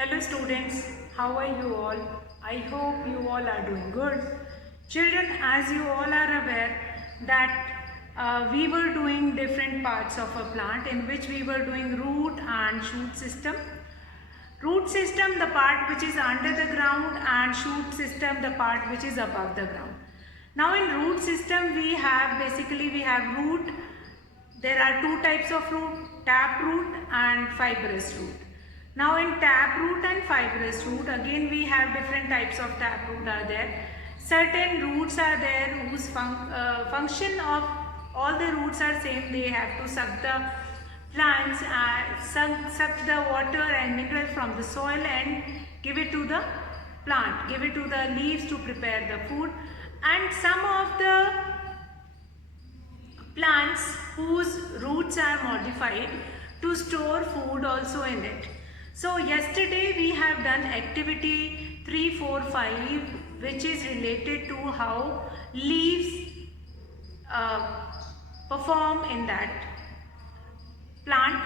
Hello students, how are you all? I hope you all are doing good. Children, as you all are aware that we were doing different parts of a plant in which we were doing root and shoot system. Root system, the part which is under the ground, and shoot system, the part which is above the ground. Now in root system we have root. There are two types of root, tap root and fibrous root. Now in tap root and fibrous root, again we have different types of tap root are there. Certain roots are there whose function of all the roots are same. They have to suck the plants, suck the water and mineral from the soil and give it to the plant, give it to the leaves to prepare the food. And some of the plants whose roots are modified to store food also in it. So yesterday we have done activity 3, 4, 5 which is related to how leaves perform in that plant.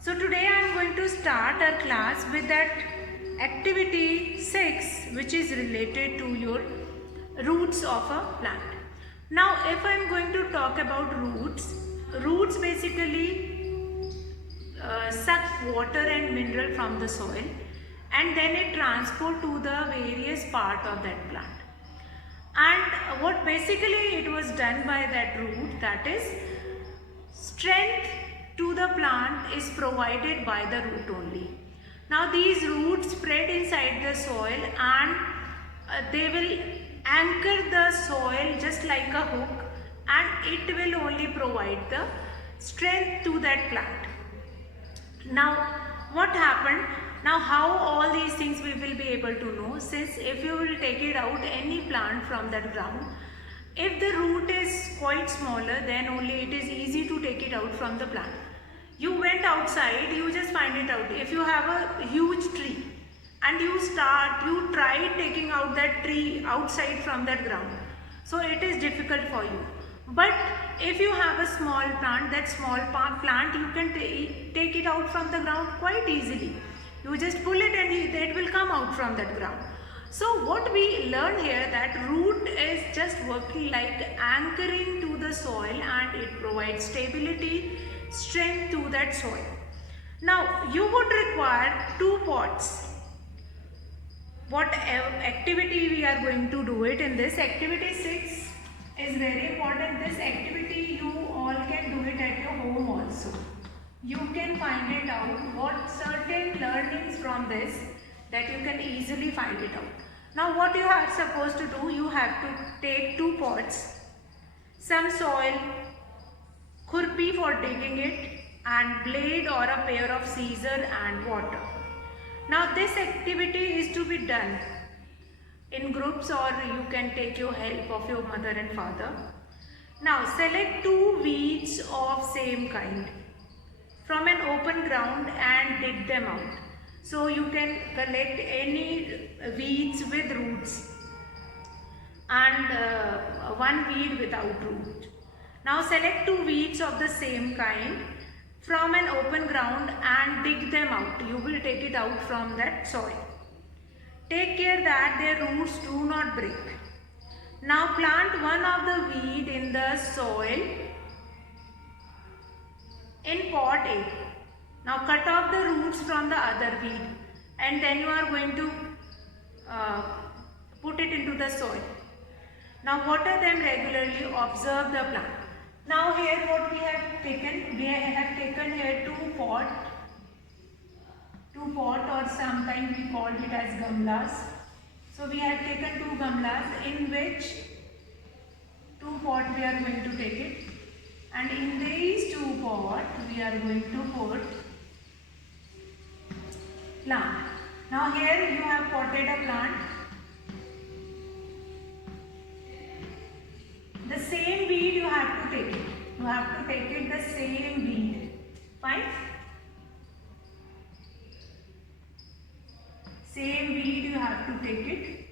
So today I am going to start our class with that activity 6 which is related to your roots of a plant. Now if I am going to talk about roots basically suck water and mineral from the soil and then it transport to the various part of that plant. And what basically it was done by that root, that is strength to the plant is provided by the root only. Now these roots spread inside the soil and they will anchor the soil just like a hook, and it will only provide the strength to that plant. Now what happened? Now how all these things we will be able to know, since if you will take it out any plant from that ground, if the root is quite smaller, then only it is easy to take it out from the plant. You went outside, you just find it out. If you have a huge tree and you try taking out that tree outside from that ground, so it is difficult for you. But if you have a small plant, that small plant you can take it out from the ground quite easily. You just pull it and it will come out from that ground. So what we learn here, that root is just working like anchoring to the soil and it provides stability, strength to that soil. Now you would require 2 pots. What activity we are going to do it in this activity 6 is very important. This activity you all can do it at your home also. You can find it out what certain learnings from this that you can easily find it out. Now what you are supposed to do, you have to take 2 pots, some soil, khurpi for digging it, and blade or a pair of scissors and water. Now this activity is to be done in groups, or you can take your help of your mother and father. Now select 2 weeds of same kind from an open ground and dig them out. So you can collect any weeds with roots and 1 weed without root. Now select 2 weeds of the same kind from an open ground and dig them out. You will take it out from that soil. Take care that their roots do not break. Now plant one of the weed in the soil in pot A. Now cut off the roots from the other weed and then you are going to put it into the soil. Now water them regularly, observe the plant. Now here what we have taken here 2 pot or sometimes we called it as gamlas. So we have taken 2 gamlas in which 2 pot we are going to take it, and in these 2 pot we are going to put plant. Now here you have potted a plant. The same weed you have to take it. You have to take it the same weed. Fine? Same weed you have to take it.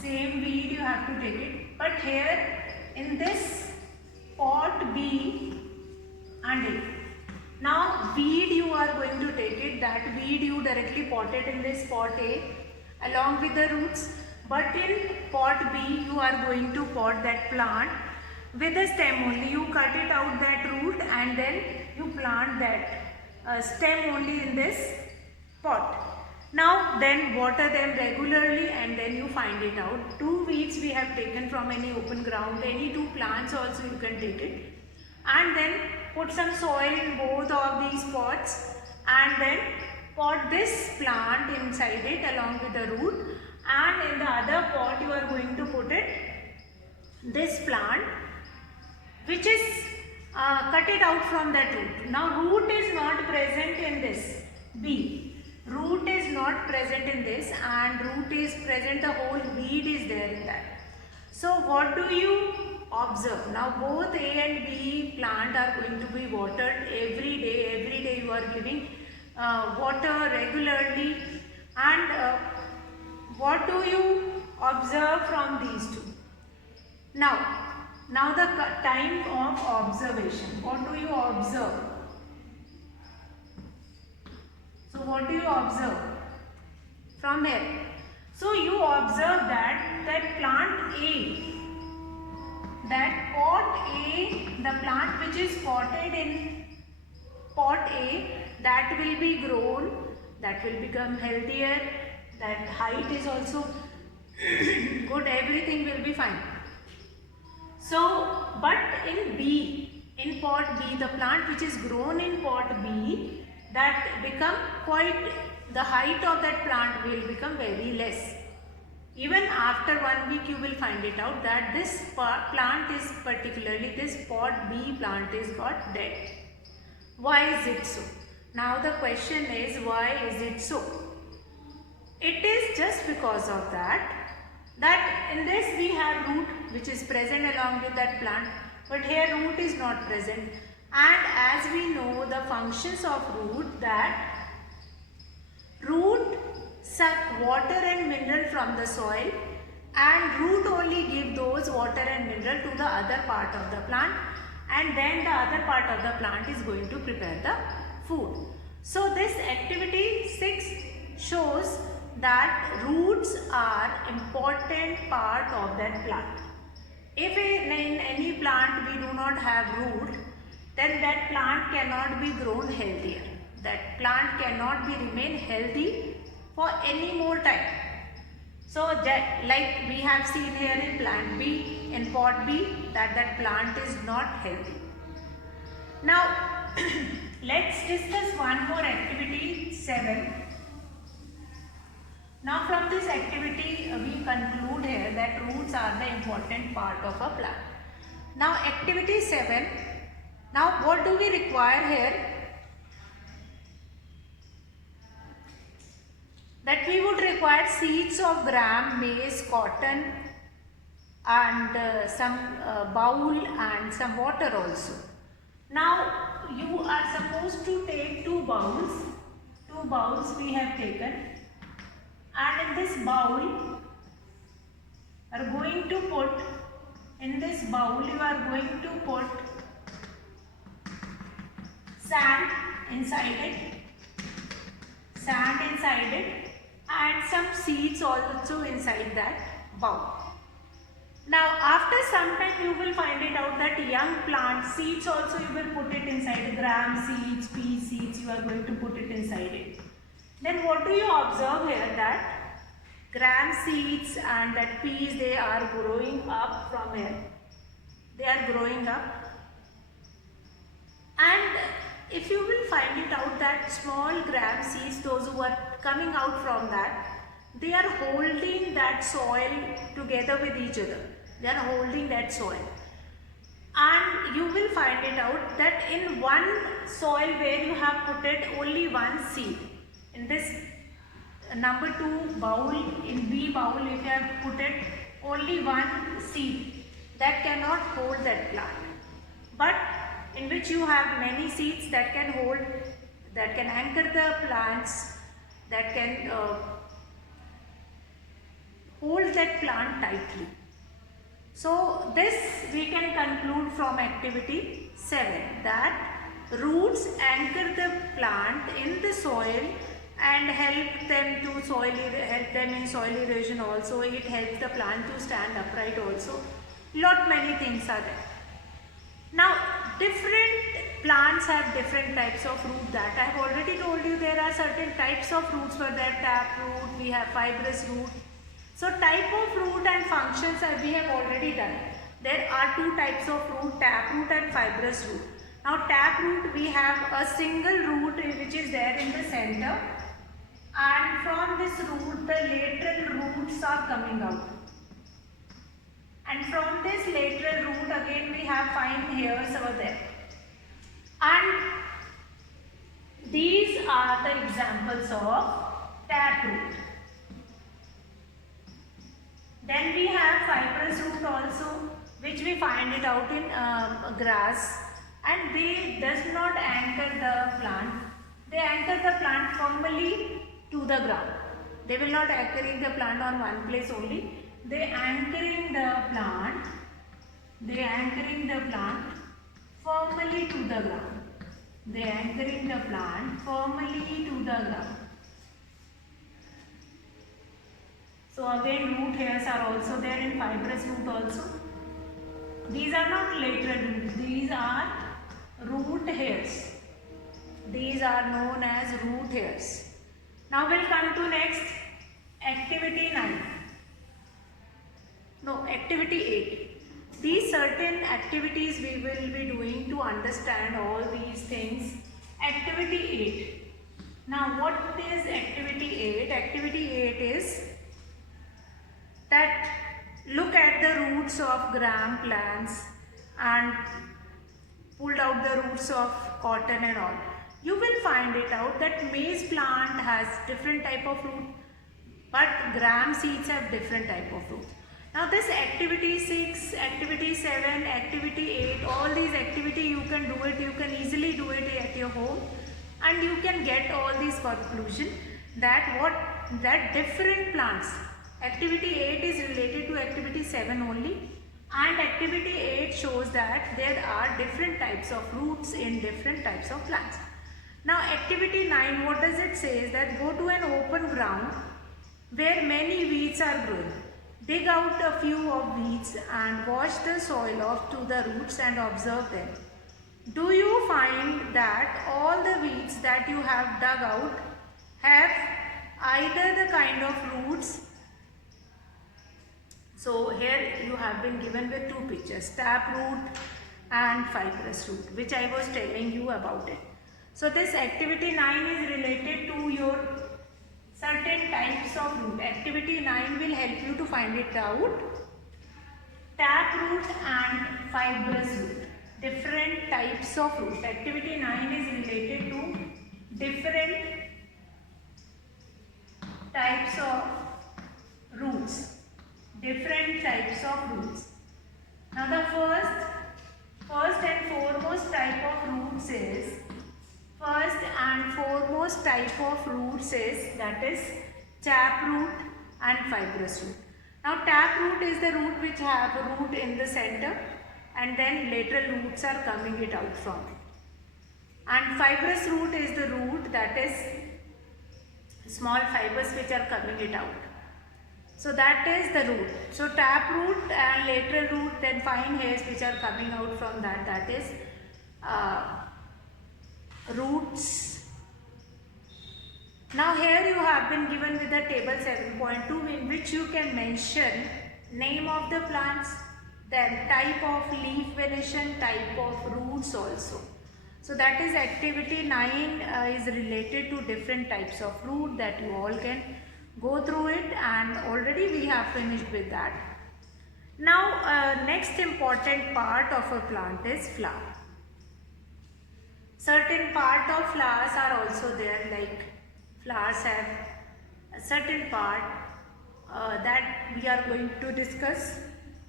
Same weed you have to take it. But here in this pot B, and 8. Now weed you are going to take it, that weed you directly pot it in this pot A along with the roots, but in pot B you are going to pot that plant with the stem only. You cut it out that root and then you plant that stem only in this pot. Now then water them regularly and then you find it out. 2 weeds we have taken from any open ground, any 2 plants also you can take it, and then put some soil in both of these pots and then pot this plant inside it along with the root, and in the other pot you are going to put it this plant which is cut it out from that root. Now root is not present in this B. Root is not present in this and root is present, the whole weed is there in that. So what do you observe? Now both A and B plant are going to be watered every day you are giving water regularly, and what do you observe from these two? Now the time of observation. What do you observe? So what do you observe from here? So you observe that plant A, that pot A, the plant which is potted in pot A, that will be grown, that will become healthier, that height is also good, everything will be fine. So, but in B, in pot B, the plant which is grown in pot B, that become quite, the height of that plant will become very less. Even after 1 week you will find it out that this plant is, particularly this pot B plant, is got dead. Why is it so? Now the question is, why is it so? It is just because of that in this we have root which is present along with that plant, but here root is not present. And as we know the functions of root, that root suck water and mineral from the soil, and root only give those water and mineral to the other part of the plant, and then the other part of the plant is going to prepare the food. So this activity 6 shows that roots are important part of that plant. If in any plant we do not have root, then that plant cannot be grown healthier. That plant cannot be remain healthy for any more time. So like we have seen here in plant B, in pot B, that plant is not healthy. Now let's discuss one more activity 7. Now from this activity we conclude here that roots are the important part of a plant. Now activity 7. Now what do we require here? That we would require seeds of gram, maize, cotton, and some bowl and some water also. Now you are supposed to take 2 bowls. 2 bowls we have taken, and in this bowl are going to put, in this bowl you are going to put sand inside it, and some seeds also inside that bowl. Now after some time you will find it out that young plant seeds also you will put it inside, gram seeds, pea seeds, you are going to put it inside it. Then what do you observe here? That gram seeds and that peas, they are growing up from here. They are growing up, and if you will find it out that small gram seeds, those who are coming out from that, they are holding that soil together with each other. They are holding that soil, and you will find it out that in one soil where you have put it only one seed, in this number 2 bowl, in B bowl if you have put it only one seed, that cannot hold that plant. But in which you have many seeds that can hold, that can anchor the plants, that can hold that plant tightly. So this we can conclude from activity 7, that roots anchor the plant in the soil and help them in soil erosion also. It helps the plant to stand upright also. Lot many things are there. Now different plants have different types of root. That I have already told you. There are certain types of roots for that. Tap root, we have fibrous root. So type of root and functions we have already done. There are two types of root, tap root and fibrous root. Now tap root, we have a single root which is there in the center, and from this root the lateral roots are coming out. And from this lateral root again we have fine hairs over there. And these are the examples of tap root. Then we have fibrous root also, which we find it out in grass, and they does not anchor the plant. They anchor the plant firmly to the ground. They will not anchoring the plant on one place only. They anchoring the plant firmly to the ground. They anchoring the plant firmly to the ground. So again root hairs are also there in fibrous root also. These are not lateral roots, these are root hairs. These are known as root hairs. Now we'll come to next activity 9. No, activity 8. These certain activities we will be doing to understand all these things. Activity 8. Now what is activity 8? Activity 8 is that look at the roots of gram plants and pulled out the roots of cotton and all. You will find it out that maize plant has different type of root, but gram seeds have different type of root. Now this activity 6, activity 7, activity 8, all these activity you can do it, you can easily do it at your home, and you can get all these conclusion that different plants. Activity 8 is related to activity 7 only, and activity 8 shows that there are different types of roots in different types of plants. Now activity 9, what does it say is that go to an open ground where many weeds are growing. Dig out a few of weeds and wash the soil off to the roots and observe them. Do you find that all the weeds that you have dug out have either the kind of roots? So here you have been given with two pictures, tap root and fibrous root, which I was telling you about it. So this activity 9 is related to your certain types of root. Activity 9 will help you to find it out. Tap root and fibrous root, different types of root. Activity 9 is related to different types of roots. Different types of roots. Now the first and foremost type of roots is that is tap root and fibrous root. Now tap root is the root which have a root in the center, and then lateral roots are coming it out from it. And fibrous root is the root that is small fibers which are coming it out. So that is the root. So tap root and lateral root, then fine hairs which are coming out from that is roots. Now here you have been given with the table 7.2 in which you can mention name of the plants, then type of leaf venation, type of roots also. So that is activity 9 is related to different types of root that you all can go through it, and already we have finished with that. Now next important part of a plant is flower. Certain part of flowers are also there, like flowers have a certain part that we are going to discuss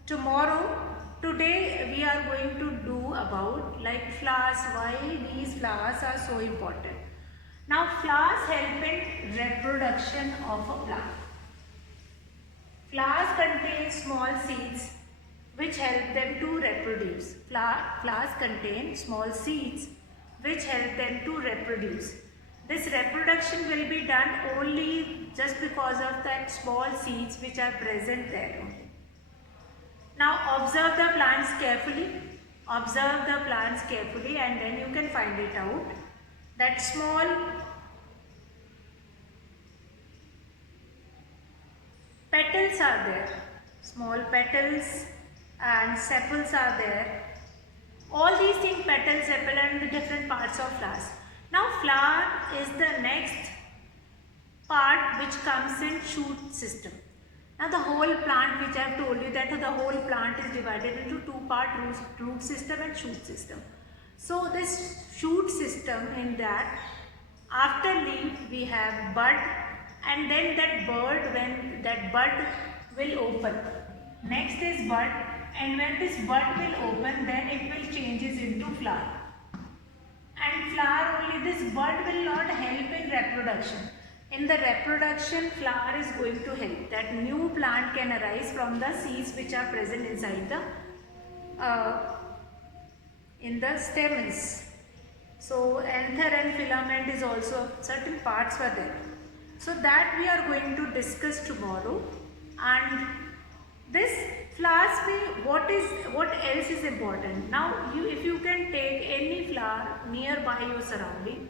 tomorrow. Today we are going to do about like flowers, why these flowers are so important. Now flowers help in reproduction of a plant. Flowers contain small seeds which help them to reproduce. Flowers contain small seeds which help them to reproduce. This reproduction will be done only just because of that small seeds which are present there. Now observe the plants carefully. Observe the plants carefully and then you can find it out. That small petals are there. Small petals and sepals are there. All these things, petal, sepal and the different parts of flowers. Now flower is the next part which comes in shoot system. Now the whole plant, which I have told you that the whole plant is divided into two parts, root system and shoot system. So this shoot system, in that after leaf we have bud, and then that bud, when that bud will open. Next is bud, and when this bud will open, then it will changes into flower. And flower only, this bud will not help in reproduction. In the reproduction, flower is going to help. That new plant can arise from the seeds which are present inside the in the stamens. So anther and filament is also, certain parts were there. So that we are going to discuss tomorrow. And this flowers, what else is important? Now if you can take any flower nearby your surrounding,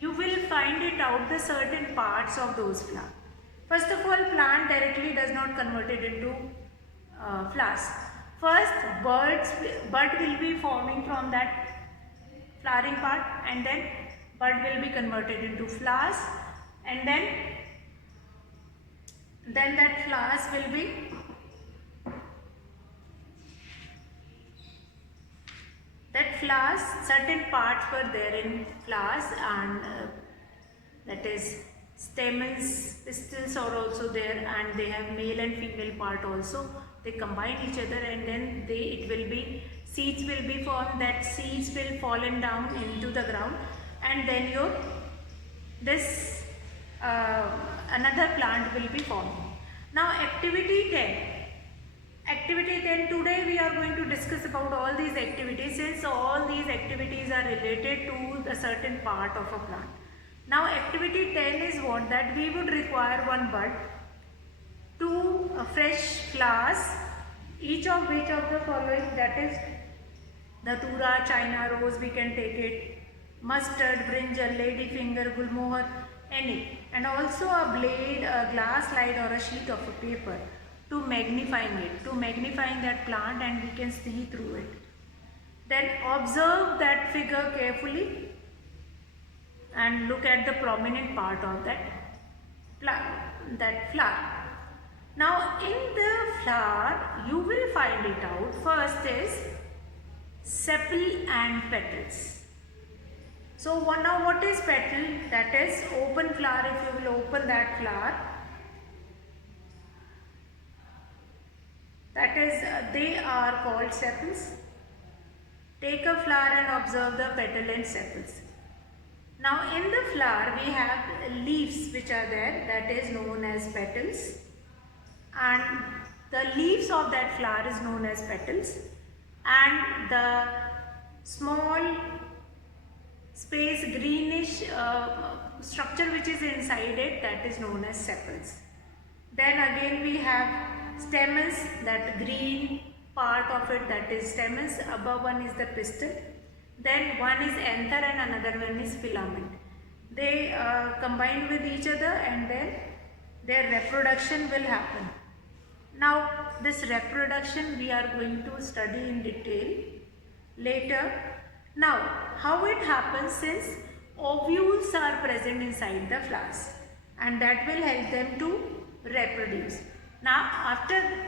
you will find it out the certain parts of those flowers. First of all, plant directly does not convert it into flowers. First, bud will be forming from that flowering part, and then bud will be converted into flowers, and then that flowers will be certain parts were there in flowers, and that is stamens, pistils are also there, and they have male and female part also. They combine each other, and then it will be, seeds will be formed. That seeds will fallen down into the ground, and then another plant will be formed. Now activity 10. Activity 10, today we are going to discuss about all these activities, since all these activities are related to the certain part of a plant. Now activity 10 is what? That we would require one bud, two fresh flowers, each of which of the following, that is datura, china rose, we can take it, mustard, brinjal, ladyfinger, gulmohar, any, and also a blade, a glass slide or a sheet of a paper to magnifying that plant, and we can see through it. Then observe that figure carefully and look at the prominent part of that flower. Now in the flower you will find it out. First is sepal and petals. So now what is petal? That is open flower. If you will open that flower, that is they are called sepals. Take a flower and observe the petal and sepals. Now in the flower we have leaves which are there, that is known as petals, and the leaves of that flower is known as petals, and the small space greenish structure which is inside it, that is known as sepals. Then again we have stamens, that green part of it, that is stamens. Above one is the pistil, then one is anther and another one is filament. They combine with each other, and then their reproduction will happen. Now this reproduction we are going to study in detail later. Now how it happens, since ovules are present inside the flowers, and that will help them to reproduce. Now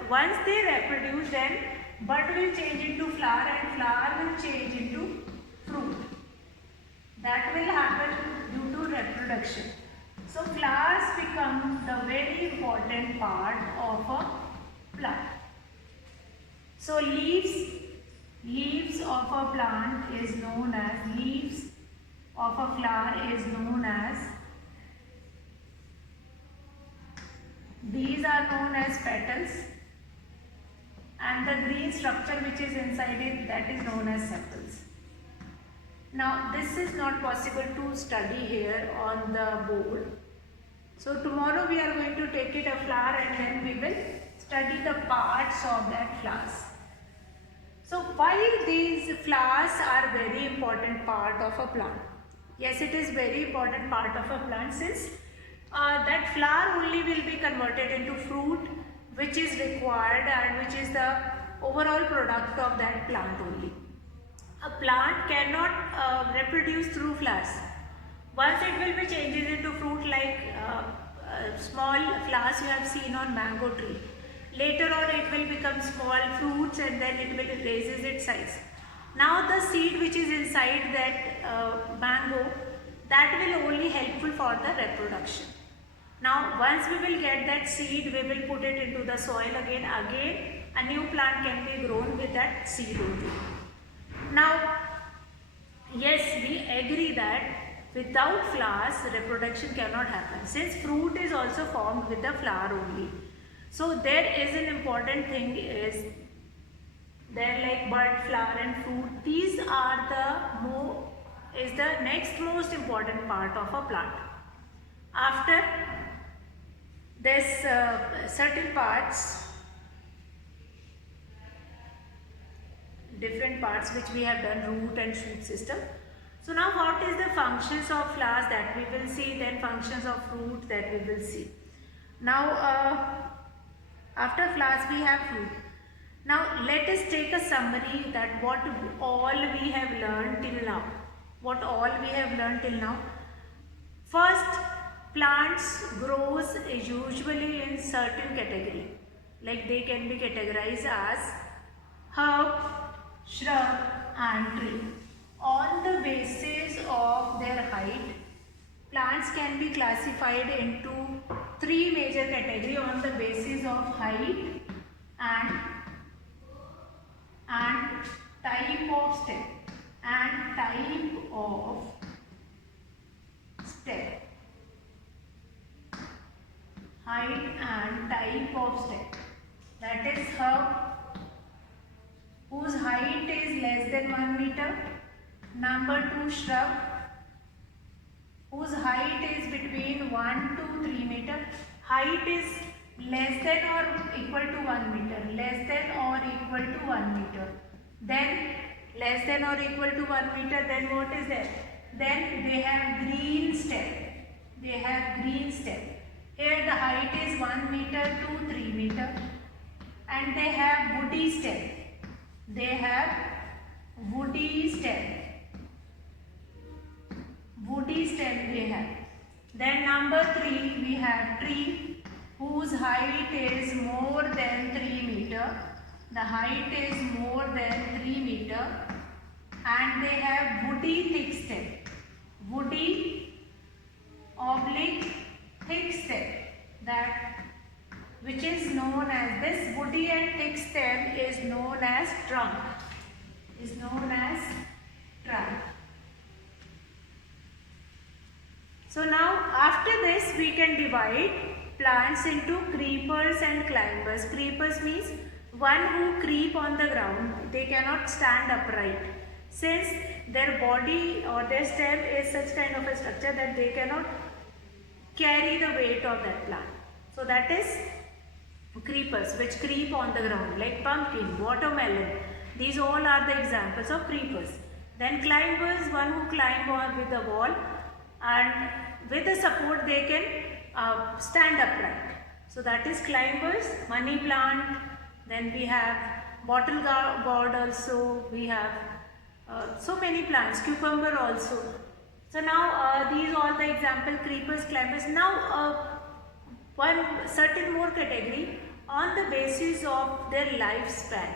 once they reproduce, then bud will change into flower and flower will change into fruit. That will happen due to reproduction. So flowers become the very important part of a plant. So leaves of a plant is known as, leaves of a flower is known as, these are known as petals, and the green structure which is inside it, that is known as sepals. Now this is not possible to study here on the board. So tomorrow we are going to take it a flower and then we will study the parts of that flowers. So why these flowers are very important part of a plant? Yes, it is very important part of a plant since that flower only will be converted into fruit which is required and which is the overall product of that plant only. A plant cannot reproduce through flowers. Once it will be changes into fruit like small flowers you have seen on mango tree. Later on it will become small fruits and then it will raises its size. Now the seed which is inside that mango, that will only helpful for the reproduction. Now once we will get that seed, we will put it into the soil again a new plant can be grown with that seed only. Now yes, we agree that without flowers reproduction cannot happen since fruit is also formed with the flower only. So there is an important thing is there like bud, flower and fruit. These are the next most important part of a plant. After this certain parts, different parts which we have done root and shoot system. So now what is the functions of flowers that we will see, then functions of fruit that we will see. Now after flowers we have fruit. Now let us take a summary that what all we have learned till now. What all we have learned till now. First, plants grows usually in certain category. Like they can be categorized as herb, shrub and tree. On the basis of their height, plants can be classified into three major categories on the basis of height and type of stem height and type of stem. That is herb whose height is less than 1 meter. Number 2, shrub whose height is between 1 to 3 meter. Height is less than or equal to 1 meter. Less than or equal to 1 meter. Then less than or equal to 1 meter. Then what is there? Then they have green stem. They have green stem. Here the height is 1 meter to 3 meter. And they have woody stem. They have woody stem. Woody stem they have. Then number 3 we have tree whose height is more than 3 meter. The height is more than 3 meter and they have woody thick stem. Woody oblique thick stem, that which is known as this woody and thick stem is known as trunk. So now after this we can divide plants into creepers and climbers. Creepers means one who creep on the ground. They cannot stand upright since their body or their stem is such kind of a structure that they cannot carry the weight of that plant. So that is creepers which creep on the ground like pumpkin, watermelon. These all are the examples of creepers. Then climbers, one who climb on with the wall and with the support they can stand upright. So that is climbers, money plant. Then we have bottle gourd also. We have so many plants, cucumber also. So now these are the example creepers, climbers. Now one certain more category on the basis of their lifespan.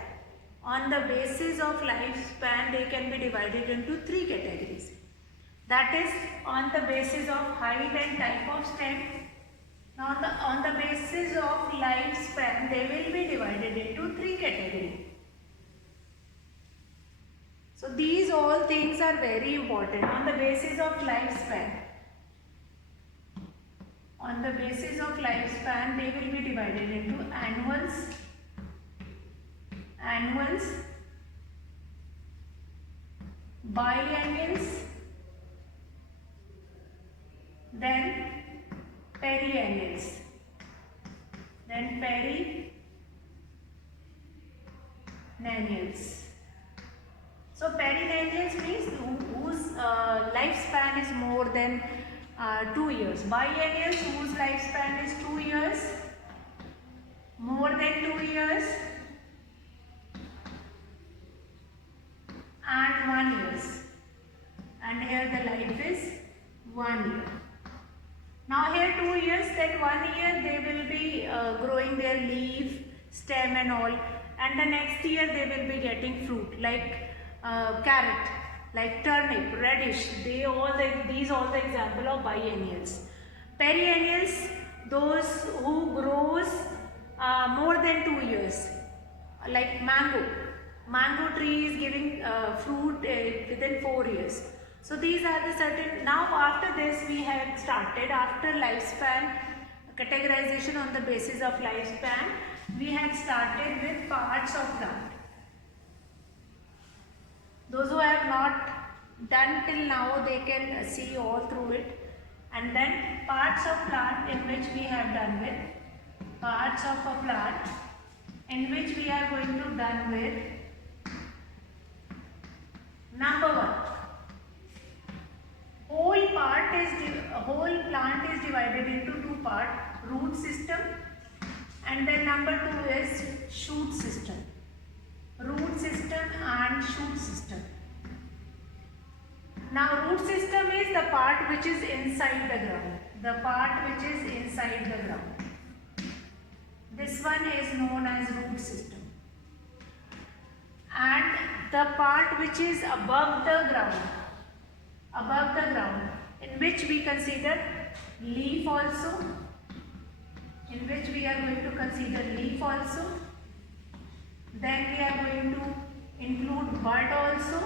On the basis of lifespan they can be divided into three categories. That is on the basis of height and type of stem. Now on the basis of lifespan they will be divided into three categories. So these all things are very important on the basis of lifespan. On the basis of lifespan they will be divided into annuals, biennials, then perennials, then perennials. So perennials means whose lifespan is more than 2 years. Biennials whose lifespan is 2 years, more than 2 years, and 1 year. And here the life is 1 year. Now here 2 years, that 1 year they will be growing their leaf, stem and all, and the next year they will be getting fruit like carrot, like turnip, radish. These all the example of biennials. Perennials, those who grows more than 2 years, like mango. Mango tree is giving fruit within 4 years. So these are the certain. Now after this we have started, after lifespan categorization on the basis of lifespan, we have started with parts of plant. Those who have not done till now, they can see all through it. And then parts of plant in which we have done with, parts of a plant in which we are going to done with. Number 1, whole plant is divided into 2 parts, root system, and then number 2 is shoot system. Root system and shoot system. Now root system is the part which is inside the ground. The part which is inside the ground. This one is known as root system. And the part which is above the ground, in which we consider leaf also, then we are going to include bud also,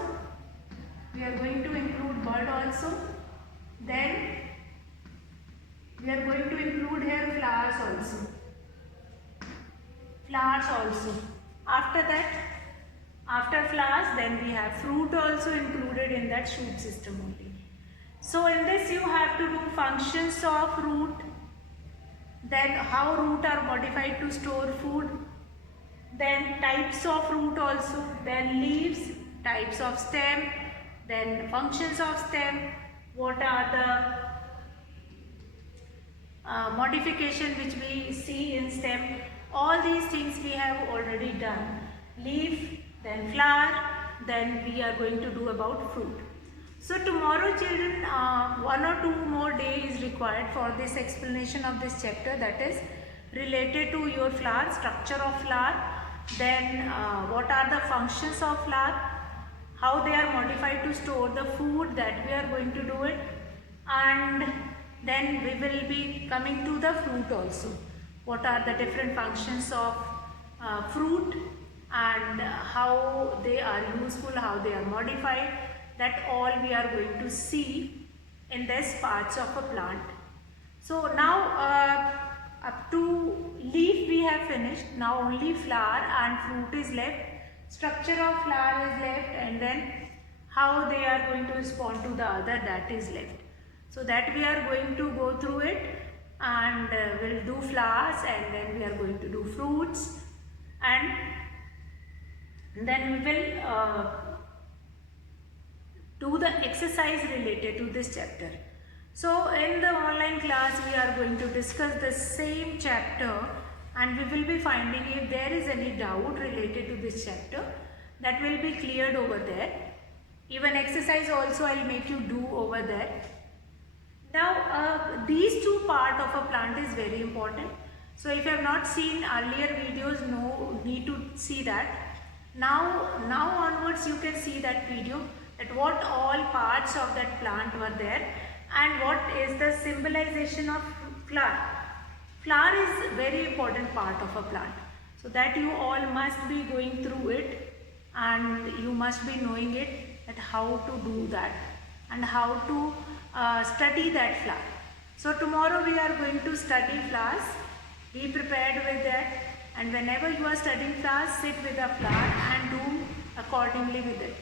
then we are going to include here flowers also. After that, after flowers, then we have fruit also included in that shoot system only. So in this you have to do functions of root, then how root are modified to store food, then types of root also, then leaves, types of stem, then functions of stem, what are the modification which we see in stem. All these things we have already done. Leaf, then flower, then we are going to do about fruit. So tomorrow children, 1 or 2 more days is required for this explanation of this chapter, that is related to your flower, structure of flower, then what are the functions of flower, how they are modified to store the food, that we are going to do it, and then we will be coming to the fruit also. What are the different functions of fruit and how they are useful, how they are modified, that all we are going to see in this parts of a plant. So now up to leaf we have finished. Now only flower and fruit is left. Structure of flower is left, and then how they are going to respond to the other, that is left. So that we are going to go through it, and we'll do flowers, and then we are going to do fruits, and then we will do the exercise related to this chapter. So in the online class we are going to discuss the same chapter, and we will be finding if there is any doubt related to this chapter, that will be cleared over there. Even exercise also I will make you do over there. Now these 2 parts of a plant is very important. So if you have not seen earlier videos, no need to see that. Now onwards you can see that video, that what all parts of that plant were there, and what is the symbolization of flower. Flower is very important part of a plant. So that you all must be going through it, and you must be knowing it, that how to do that and how to study that flower. So tomorrow we are going to study flowers. Be prepared with that, and whenever you are studying flowers, sit with the flower and do accordingly with it.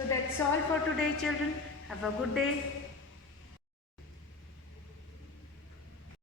So that's all for today, children. Have a good day.